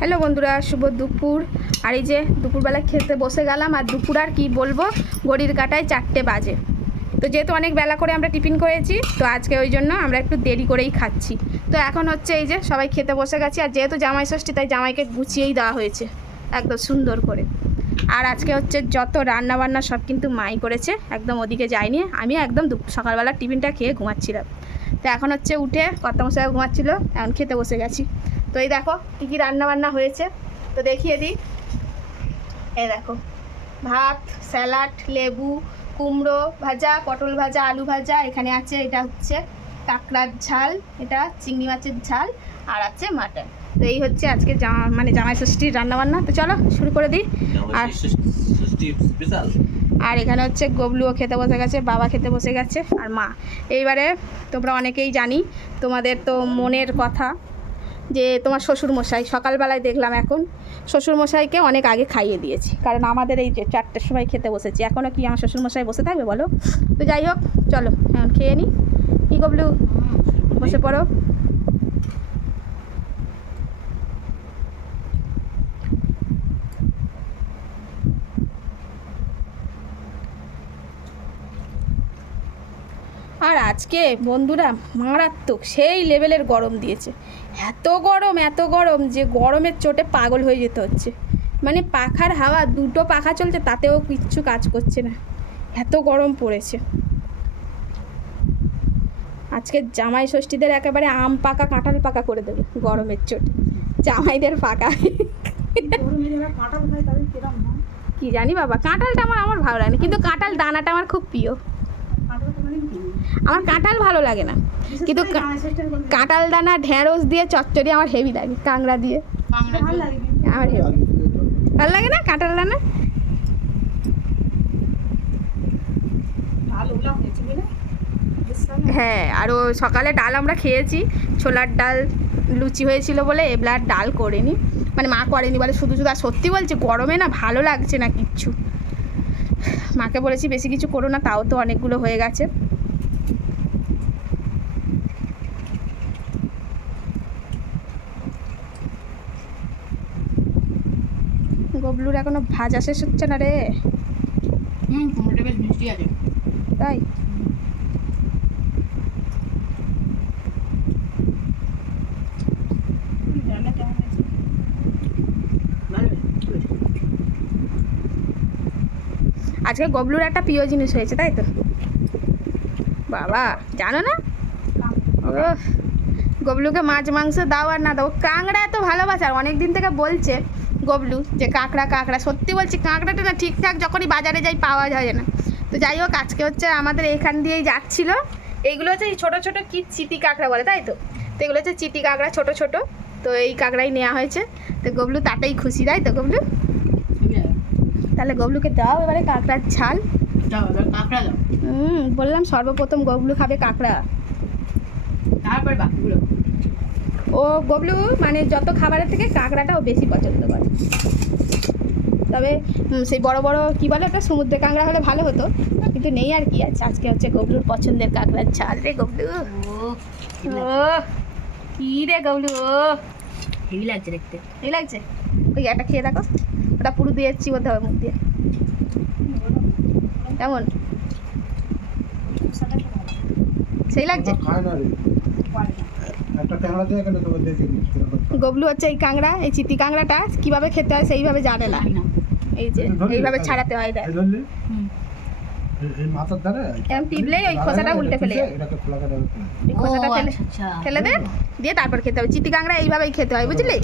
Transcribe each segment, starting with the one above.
Hello বন্ধুরা, শুভ দুপুর। আর এই যে দুপুরবেলা খেতে বসে গেলাম, আর দুপুর আর কি বলব? ঘড়ির কাটায় চারটে বাজে। তো যেহেতু অনেক বেলা করে আমরা টিফিন করেছি, তো আজকে ওই জন্য আমরা একটু দেরি করেই খাচ্ছি। তো এখন হচ্ছে এই যে সবাই খেতে বসে গেছি, আর যেহেতু জামাই ষষ্ঠী, তাই জামাইকে গুছিয়েই দেওয়া হয়েছে, একদম সুন্দর করে। আর আজকে হচ্ছে যত রান্না বান্না সব কিন্তু মাই করেছে, একদম ওদিকে যায়নি। আমি একদম সকালবেলা টিফিনটা খেয়ে ঘুমাচ্ছিলাম। তো এখন হচ্ছে উঠে কত মশাই ঘুমাচ্ছিল, এখন খেতে বসে গেছি। তো এই দেখো কী কী রান্না বান্না হয়েছে? তো দেখিয়ে দিই। এই দেখো ভাত স্যালাড লেবু কুমড়ো ভাজা পটল ভাজা আলু ভাজা এখানে আছে এটা হচ্ছে কাঁকড়ার ঝাল এটা চিংড়ি মাছের ঝাল আর আছে মাটন। তো এই হচ্ছে আজকে জামা মানে জামাই ষষ্ঠীর রান্নাবান্না। তো চলো শুরু করে দিই। আর আর এখানে হচ্ছে গবলুও খেতে বসে গেছে বাবা খেতে বসে গেছে আর মা। এইবারে তোমরা অনেকেই জানি তোমাদের তো মনের কথা। যে তোমার শ্বশুরমশাই, সকালবেলায় দেখলাম এখন শ্বশুরমশাইকে অনেক আগে খাইয়ে দিয়েছি। কারণ আমাদের এই যে চারটের সময় খেতে বসেছি এখনও কি আমার শ্বশুরমশাই বসে থাকবে বলো? তো যাই হোক, চলো, এখন খেয়ে নিই কী গবলু বসে পড়ো আর আজকে বন্ধুরা মারাত্মক, সেই লেভেলের গরম দিয়েছে। এত গরম এত গরম যে গরমের চোটে পাগল হয়ে যেতে হচ্ছে। মানে পাখার হাওয়া, দুটো পাখা চলছে, তাতেও কিচ্ছু কাজ করছে না। এত গরম পড়েছে। আজকে জামাই ষষ্ঠীদের একেবারে আম পাকা, কাঁঠাল পাকা করে দেবে গরমের চোটে। জামাইদের পাকা। কি জানি বাবা, কাঁঠালটা আমার আমার ভালো লাগে কিন্তু কাঁঠাল দানাটা আমার খুব প্রিয়। আমার কাঁঠাল ভালো লাগে না। কিন্তু কা- কাঁঠাল দানা ঢেঁড়স দিয়ে চচ্চড়ি আমার হেভি লাগে কাংড়া দিয়ে। আমার হেভি ভালো লাগে না কাঁঠাল দানা হ্যাঁ আর ও সকালে ডাল আমরা খেয়েছি ছোলার ডাল লুচি হয়েছিল বলে এবলার ডাল করেনি। মানে মা করেনি বলে শুধু শুধু আর সত্যি বলছে গরমে না ভালো লাগছে না কিচ্ছু। মাকে বলেছি বেশি কিছু করো না তাও তো অনেকগুলো হয়ে গেছে। গবলুর এখনও ভাজা শেষ হচ্ছে না রে। হুম কুমড়োটা বেশ মিষ্টি আছে। তাই? আজকে গবলুর একটা প্রিয় জিনিস হয়েছে তাই তো? বাবা জানো না? ওহ, গবলুকে মাছ মাংস দাও আর না দাও। কাঁকড়া এত ভালোবাসে আর অনেক দিন থেকে বলছে গবলু যে কাঁকড়া কাঁকড়া। সত্যি বলছি কাঁকড়াটা না ঠিকঠাক যখনই বাজারে যাই পাওয়া যায় না। তো যাই হোক আজকে হচ্ছে আমাদের এখান দিয়েই যাচ্ছিল। এইগুলো হচ্ছে এই ছোটো ছোটো কি চিতি কাঁকড়া বলে তাই তো? তো এগুলো হচ্ছে চিতি কাঁকড়া ছোটো ছোটো। তো এই কাঁকড়াই নেওয়া হয়েছে। তো গবলু তাতেই খুশি তাই তো গবলু? তাহলে গবলুকে দাও এবারে কাঁকড়ার ঝাল। হুম বললাম সর্বপ্রথম গবলু খাবে কাঁকড়া। তারপর বাকিগুলো। ও গবলু মানে যত খাবারের থেকে কাঁকড়াটাও বেশি পছন্দ করে। তবে সেই বড় বড় কি বলে একটা সমুদ্রে কাঁকড়া হলে ভালো হতো কিন্তু নেই আর কি আছে আজকে হচ্ছে গবলুর পছন্দের কাঁকড়ার ঝাল রে গবলু। ও কি রে গবলু ও। হেভি লাগছে দেখতে। এই লাগছে? ওই একটা খেয়ে দেখো ওটা পুরো দিয়ে যাচ্ছি বলতে হবে মুখ দিয়ে। কেমন? সেই লাগছে? গবলু হচ্ছে এই কাঁকড়া এই চিটি কাঁকড়াটা কীভাবে খেতে হয় সেইভাবে জানে না। এই যে এইভাবে ছাড়াতে হয় দেখ। মাথার ধারে? টিপলেই ওই খোসাটা উল্টে ফেলে। এই খোসাটা ফেলে আচ্ছা। ফেলে দে দিয়ে তারপর খেতে হবে। চিটি কাঁকড়া এইভাবেই খেতে হয় বুঝলি?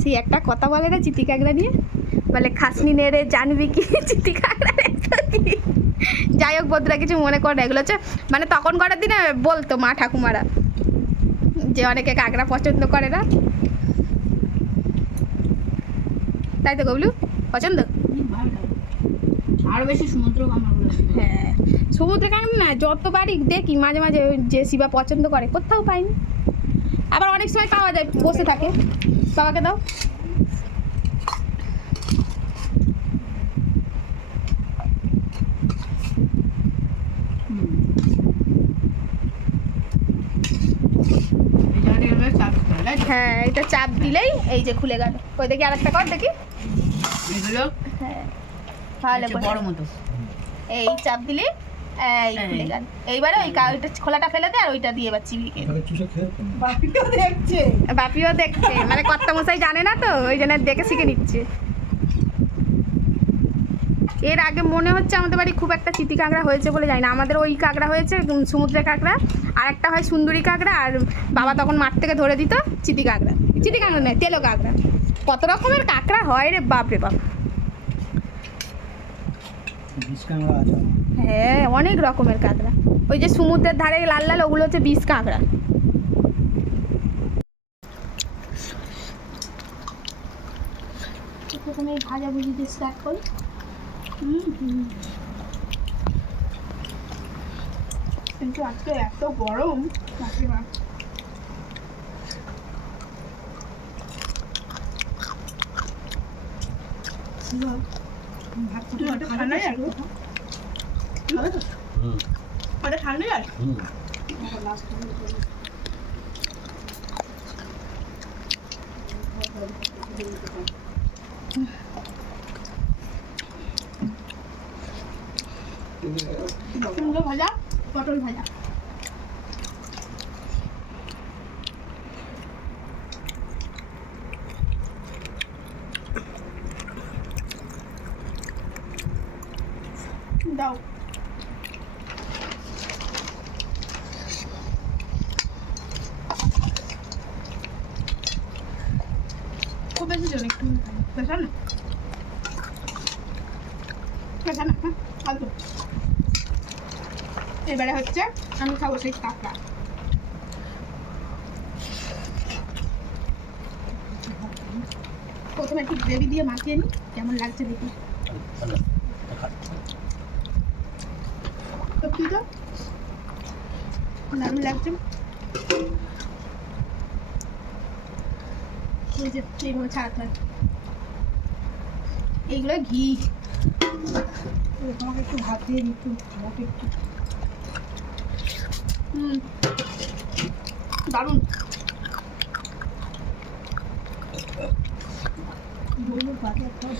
সেই একটা কথা বলে না চিটি কাঁকড়া নিয়ে। বলে খাসনি নেড়ে জানবি কি? চিটি কাঁকড়া যাই হোক বন্ধুরা কিছু মনে করে না, এগুলো হচ্ছে মানে তখন করার দিনে বলতো মা ঠাকুমারা যে অনেকে কাঁকড়া পছন্দ করে না। তাই তো গবলু? পছন্দ? আরও বেশি সমুদ্র হ্যাঁ সমুদ্রে কাঁকড়া না যতবারই দেখি মাঝে মাঝে যে শিবা পছন্দ করে কোথাও পাইনি। আবার অনেক সময় পাওয়া যায় বসে থাকে। বাবাকে দাও হুম এই জায়গাটা এবার চাপ করে তাই তো? হ্যাঁ এটা চাপ দিলেই এই যে খুলে গেল। ওই দেখি আরেকটা কর দেখি। হ্যাঁ ভালো বড় মতো। এই চাপ দিলে এই খুলে গেল। এইবারে ওই কা- ওইটা খোলাটা ফেলে দে আর ওইটা দিয়ে বাচ্চি। বাপিও দেখছে। বাপিও দেখছে মানে কর্তা মশাই জানে না তো ওই জন্য দেখে শিখে নিচ্ছে। এর আগে মনে হচ্ছে আমাদের বাড়ি খুব একটা চিতি কাঁকড়া হয়েছে বলে জানি না। আমাদের ওই কাঁকড়া হয়েছে উম, সমুদ্রের কাঁকড়া আর একটা হয় সুন্দরী কাঁকড়া আর বাবা তখন মাঠ থেকে ধরে দিত চিতি কাঁকড়া। চিতি কাঁকড়া নয় তেলো কাঁকড়া। কত রকমের কাঁকড়া হয় রে বাপ রে বাপ। হ্যাঁ অনেক রকমের কাঁকড়া। ওই যে সমুদ্রের ধারে লাল লাল ওগুলো হচ্ছে বিষ কাঁকড়া। প্রথমে ভাজা ভুজি দিয়ে স্টার্ট করি কিন্তু আজকে এত গরম বাপরে বাপ। ওটা ঠান্ডা যায়? ওটা ঠান্ডা যায়? কুমড়ো ভাজা পটল দাও। খুব বেশি জন একটু পেশা না হ্যাঁ আলতো। এবারে হচ্ছে আমি খাব সেই কাঁকড়া। প্রথমে একটু গ্রেভি দিয়ে মাখিয়ে নিই, কেমন লাগছে দেখি। তো কি তো দারুণ লাগছে। এই যে এইভাবে ছাড়াতে হয়। এইগুলো ঘি। তোমাকে একটু ভাত দিয়ে দিচ্ছি আমাকে একটু। হুম দারুণ।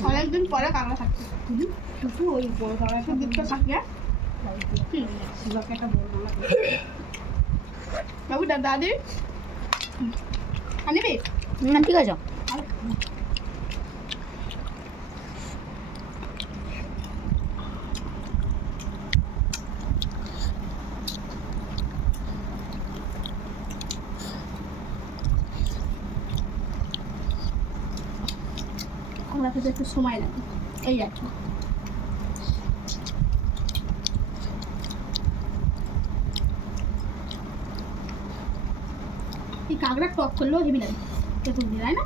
অনেকদিন পরে কাঁকড়া খাচ্ছি। শুধু ওই বড় একটা সুদীপ্ত খাচ্ছি হ্যাঁ? বাবু দা- দাদি? আনিবি? না ঠিক আছে কাঁকড়া খেতে একটু সময় লাগে। এই আর কি। এই কাঁকড়া টক করলেও হেবি লাগে। তেঁতুল দিয়ে তাই না?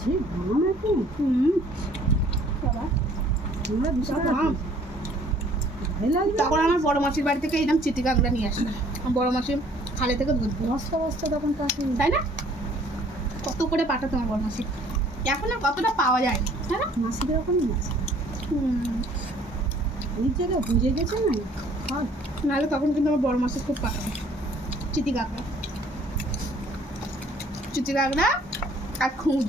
যে দাম এখন হুম। বাবা আমরা তখন বড় মাসির বাড়ি থেকে এইরকম চিটি কাঁকড়া নিয়ে আসলাম বড় মাসি খালে থেকে বস্তা বস্তা তখন তাই না? কত করে পাঠাতো আমার মাসি এখন আর কতটা পাওয়া যায়? না, তাই না? মাসিদের ওখানে হুম। ওই জায়গায় বুঝে গেছে না? খাল নাহলে তখন কিন্তু আমার বড় মাসি খুব পাঠাতো চিটি কাঁকড়া চিটি কাঁকড়া আর খুদ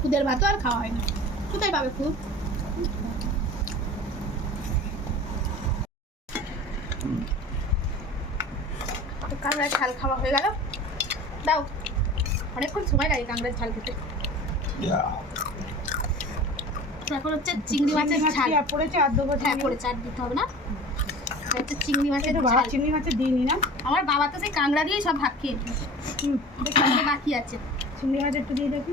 খুদের ভাতও আর খাওয়া হয় না। কোথায় পাবে খুদ কাঁকড়ার ঝাল খাওয়া হয়ে গেল। দাও। অনেকক্ষণ সময় লাগে কাঁকড়ার ঝাল খেতে। এখন হচ্ছে চিংড়ি মাছের ঝাল। পড়েছে? আর দেবো হ্যাঁ করে চাট দিতে হবে না। হচ্ছে চিংড়ি মাছের ঝাল। চিংড়ি মাছের দিইনি না আমার বাবা তো সেই কাঁকড়া দিয়েই সব ভাত খেয়ে বাকি আছে। চিংড়ি মাছ একটু দিয়ে দেখি।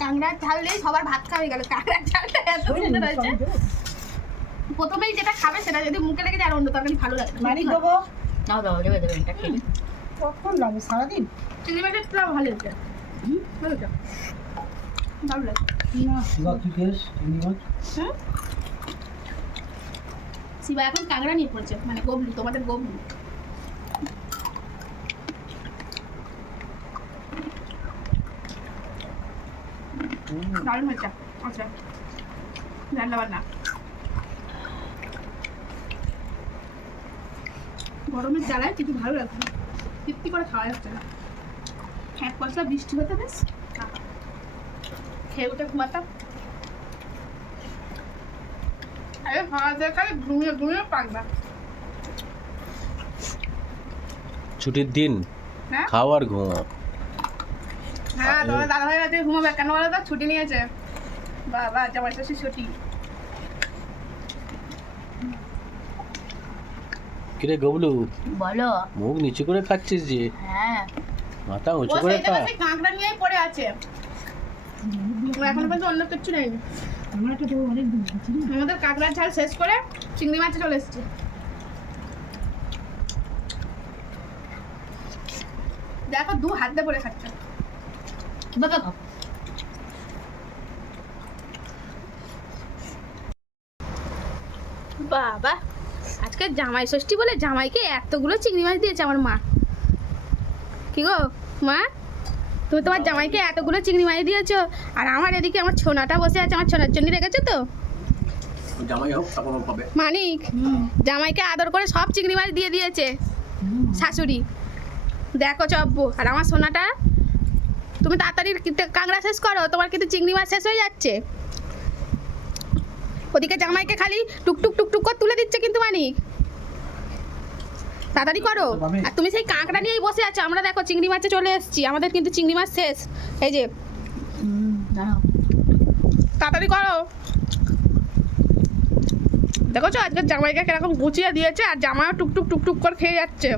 কাঁকড়ার ঝাল দিয়ে সবার ভাত খাওয়া হয়ে গেল। কাঁকড়ার ঝালটা এত সুন্দর হয়েছে। প্রথমেই যেটা খাবে সেটা যদি মুখে লেগে যায় আর অন্য তরকারি ভালো লাগবে মানি দেবো দাও দাও দেবে দেবে এটা খেয়ে কখন লাগবে সারাদিন? চিংড়ি পুরো ভালো হয়েছে। হুম, ভালো হয়েছে। ভালো লাগে। না শিবা এখন কাঁকড়া নিয়ে পড়েছে মানে গবলু তোমাদের গবলু। দারুণ হয়েছে। আচ্ছা। রান্না বান্না গরমের জ্বালায় কিছু ভালো লাগছে না। তৃপ্তি করে খাওয়া যাচ্ছে না। এক পয়সা বৃষ্টি হতে বেশ। খেয়ে উঠে ঘুমাতাম। আরে খাওয়া যায় খালি ঘুমিয়ে ঘুমিয়ে পাকবা ছুটির দিন হ্যাঁ খাও আর ঘুমাও। হ্যাঁ তোমার দাদা ভাই রাতে ঘুমাবে। কেন বলো তো? ছুটি নিয়েছে। বাবা জামাই ষষ্ঠী ছুটি। কিরে গবলু? বলো। মুখ নিচু করে খাচ্ছিস যে। হ্যাঁ। মাথা উঁচু করে খা। কাঁকড়া নিয়েই পড়ে আছে। এখনও পর্যন্ত অন্য কিচ্ছু নেই আমরা তো অনেক দূর। আমাদের কাঁকড়ার ঝাল শেষ করে চিংড়ি মাছে চলে এসছে। দেখো দু হাত দিয়ে পড়ে খাচ্ছে। বাবা খাও বাবা। আজকে জামাই ষষ্ঠী বলে জামাইকে এতগুলো চিংড়ি মাছ দিয়েছে আমার মা। কি গো মা? তুমি তোমার জামাইকে এতগুলো চিংড়ি মাছ দিয়েছ আর আমার এদিকে আমার ছোনাটা বসে আছে আমার ছোনার জন্য রেখেছো তো? মানিক জামাইকে আদর করে সব চিংড়ি মাছ দিয়ে দিয়েছে শাশুড়ি। দেখো চব্বু আর আমার সোনাটা তুমি তাড়াতাড়ি কাঁকড়া শেষ করো তোমার কিন্তু চিংড়ি মাছ শেষ হয়ে যাচ্ছে। ওদিকে জামাইকে খালি টুকটুক টুকটুক করে তুলে দিচ্ছে কিন্তু মানিক। তাড়াতাড়ি করো। আর তুমি সেই কাঁকড়া নিয়েই বসে আছো। আমরা দেখো চিংড়ি মাছে চলে এসেছি। আমাদের কিন্তু চিংড়ি মাছ শেষ। এই যে। তাড়াতাড়ি করো। দেখো তো আজকে জামাইকে কীরকম গুছিয়ে দিয়েছে আর জামাও টুকটুক টুকটুক করে খেয়ে যাচ্ছে।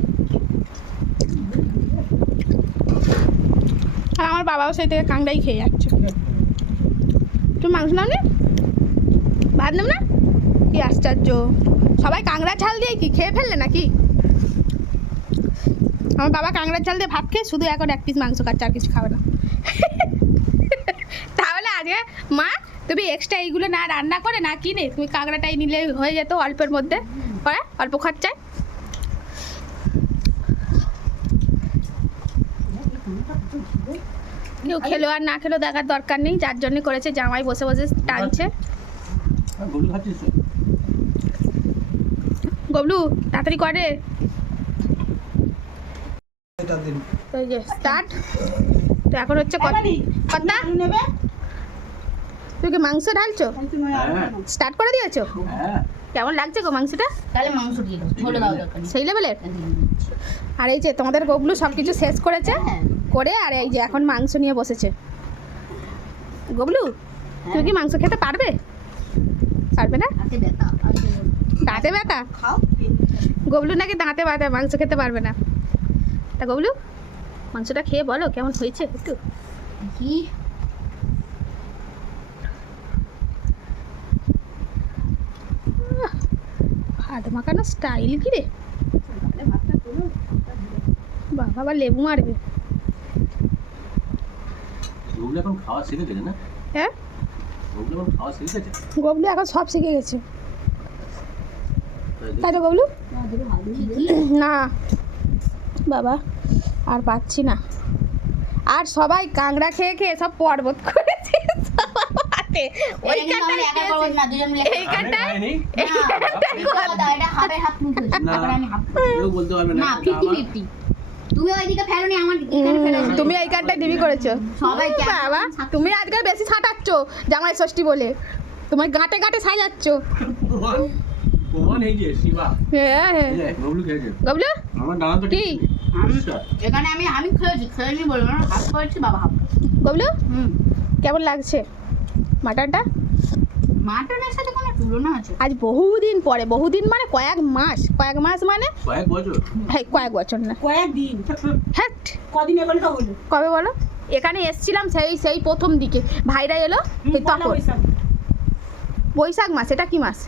আর আমার বাবাও সেই থেকে কাঁকড়াই খেয়ে যাচ্ছে। তুমি মাংস নাও নি? ভাত নেব না? কি আশ্চর্য। সবাই কাঁকড়া ঝাল দিয়ে কি খেয়ে ফেললে নাকি? আমার বাবা কাংড়ার ঝাল দিয়ে ভাত খেয়ে শুধু এখন এক পিস মাংস খাচ্ছে, আর কিছু খাবে না। তাহলে আজকে, মা, তুমি এক্সট্রা এইগুলো না রান্না করে না কিনে, তুমি কাঁকড়াটাই নিলে হয়ে যেত অল্পের মধ্যে। করে অল্প খরচায়। কেউ খেলো আর না খেলো দেখার দরকার নেই, যার জন্য করেছে, জামাই বসে বসে টানছে। গবলু তো? গবলু তাড়াতাড়ি করে তো যে স্টার্ট তো এখন হচ্ছে কথা তুমি কি মাংস ঢালছো? আলু হ্যাঁ। স্টার্ট করে দিয়েছ? হ্যাঁ। কেমন লাগছে গো মাংসটা? তাহলে মাংস দিয়ে দাও। সেই লেভেলের আর এই যে তোমাদের গবলু সব কিছু শেষ করেছে? হ্যাঁ। করে আর এই যে এখন মাংস নিয়ে বসেছে। গবলু তুমি কি মাংস খেতে পারবে? পারবে না? দাঁতে ব্যথা খাও। গবলু নাকি দাঁতে ব্যথা? মাংস খেতে পারবে না। তা গবলু মাংসটা খেয়ে বলো কেমন হয়েছে একটু? কি ভাত মাখানো স্টাইল কি রে? বাবা আবার লেবু মারবে। এখন খাওয়া শিখে গেছে না? হ্যাঁ? গবলু এখন সব শিখে গেছে। তাই তো গবলু না বাবা আর পাচ্ছি না। আর সবাই কাংড়া খেয়ে খেয়ে সব পর্বত করেছে। বলতে পারবে না। তুমি ওইদিকে ফেলোনি আমার এখানে ফেলেছো তুমি এই ডিবি করেছ। সবাই বাবা তুমি আজকাল বেশি ছাটাচ্ছ জামাই ষষ্ঠী বলে। তোমার গাঁটে গাঁটে সাজাচ্ছ। প্রমাণ- প্রমাণ এই যে শিবা। হ্যাঁ হ্যাঁ। গবলু খেয়েছে। গবলু? আমার ডানা তো কি? ঠিক এখানে আমি আমি খেয়েছি খেয়েছি বলব না হাফ করেছি বাবা হাফ গবলু? হুম। কেমন লাগছে মাটনটা? মাটনের সাথে কোনো আজ বহুদিন পরে বহুদিন মানে কয়েক মাস কয়েক মাস মানে? কয়েক বছর? হ্যাঁ কয়েক বছর না। কয়েকদিন? হ্যাঁ। কদিন হলো কবে বলো? এখানে এসছিলাম সেই সেই প্রথম দিকে। ভাইরা এলো তখন। বৈশাখ। মাস এটা কি মাস?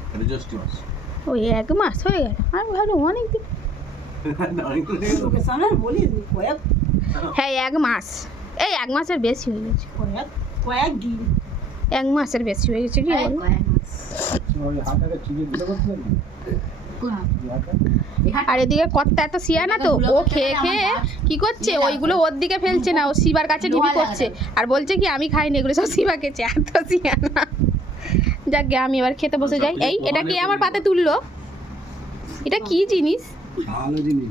ওই এক মাস হয়ে গেল। আমি ভাবলাম অনেক দিন। দিন হয়ে কয়েক হ্যাঁ এক মাস। এই এক মাসের বেশি হয়ে গেছে। কয়েক এক মাসের বেশি হয়ে গেছে কি আর এদিকে কর্তা এত সিয়া না তো? ও খেয়ে খেয়ে কি করছে? ওইগুলো ওর দিকে ফেলছে না। ও শিবার কাছে ডিবি করছে। আর বলছে কি আমি খাইনি এগুলো সব শিবা খেয়েছে। এত সিয়া না। যাক গে আমি এবার খেতে বসে যাই। এই এটা কি আমার পাতে তুললো? এটা কি জিনিস? ভালো জিনিস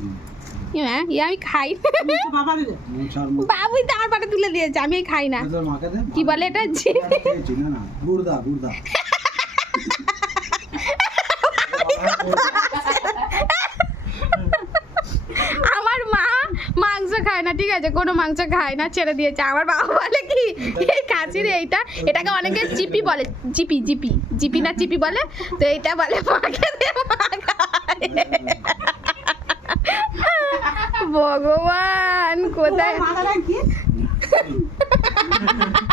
হ্যাঁ ইয়ে আমি খাই বাবুই তো আমার পাতে তুলে দিয়েছে। আমি খাই না। কি বলে এটা জি খেয়েছি না না গুড়দা গুড়দা আমার মা মাংস খায় না, ঠিক আছে? কোনো মাংস খায় না, ছেড়ে দিয়েছে। আমার বাবা বলে কি, এই কাশির এইটা, এটাকে অনেকে জিপি বলে জিপি জিপি জিপি না চিপি বলে, তো এইটা বলে, মাকে দে, মা খায়। ভগবান, কোথায়?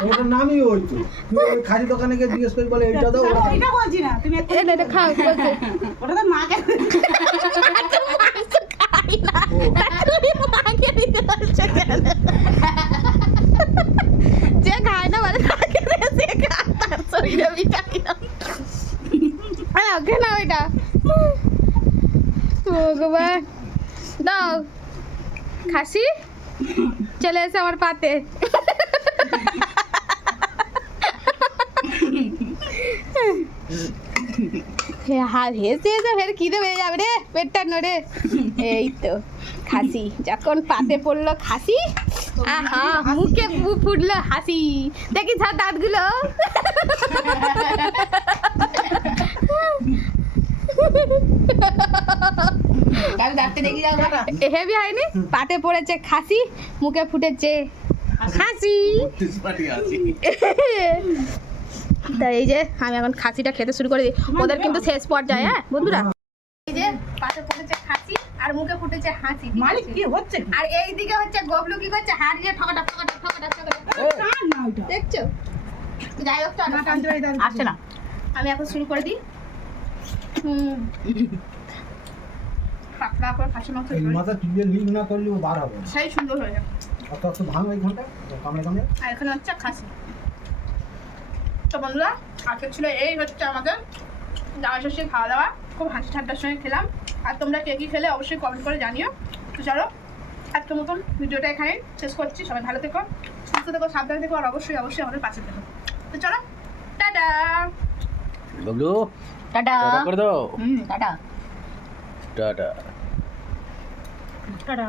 ওটার নামই ওই তো ওই খালি দোকানে গিয়ে জিজ্ঞেস করি বলে এইটা দাও। ওইটা বলছি না তুমি একটু- এ না, এটা খাও ওটা তো মাকে খাই না তুমি মাকে দিতে বলছো কেন? যে খায় না বলে তাকে দে, সে খায়, তার শরীরে ভিটামিন আছে। না ওইটা ভগবান দাও খাসি চলে এসে আমার পাতে। হেসে হেসে ফের খিদে পেয়ে যাবে রে, পেটটা নড়ে। এই তো, খাসি। যখন পাতে পড়ল খাসি, আহা, মুখে ফুটলো হাসি। দেখি ছাড় দাঁতগুলো। হেভি হয়নি? পাতে পড়েছে খাসি মুখে ফুটেছে খাসি। পাটি তা এই যে আমি এখন খাসিটা খেতে শুরু করে দিই। ওদের কিন্তু শেষ পর্যায়ে হ্যাঁ বন্ধুরা? এই যে পাতে পড়েছে খাসি আর মুখে ফুটেছে হাসি মালিক? কি হচ্ছে? আর এই দিকে হচ্ছে গবলু কি করছে? হাড় দিয়ে ঠকাটা ঠকাটা ঠকাটা ঠকাটা। না ওইটা। দেখছ? যাই হোক আসছে না। আমি এখন শুরু করে দিই। হুম। পাতলা করে খাসি মাংস মাথা টিপে লিক না করলে ও বার হবে সেই সুন্দর হয়ে যাবে। অত অত ভাঙ এই ঘণ্টা কামড়ে কামড়ে। আর এখানে হচ্ছে খাসি। তো বন্ধুরা আজকে ছিল এই হচ্ছে আমাদের যাওয়া শেষে খাওয়া দাওয়া। খুব হাসি সঙ্গে খেলাম। আর তোমরা কে কী খেলে অবশ্যই কমেন্ট করে জানিও। তো চলো আজকের মতন ভিডিওটা এখানে শেষ করছি। সবাই ভালো থেকো সুস্থ থেকো সাবধানে থেকো আর অবশ্যই অবশ্যই আমাদের পাশে থেকো। তো চলো টাটা! টাটা! টাটা করে দাও। হুম টাটা! টাটা। টাটা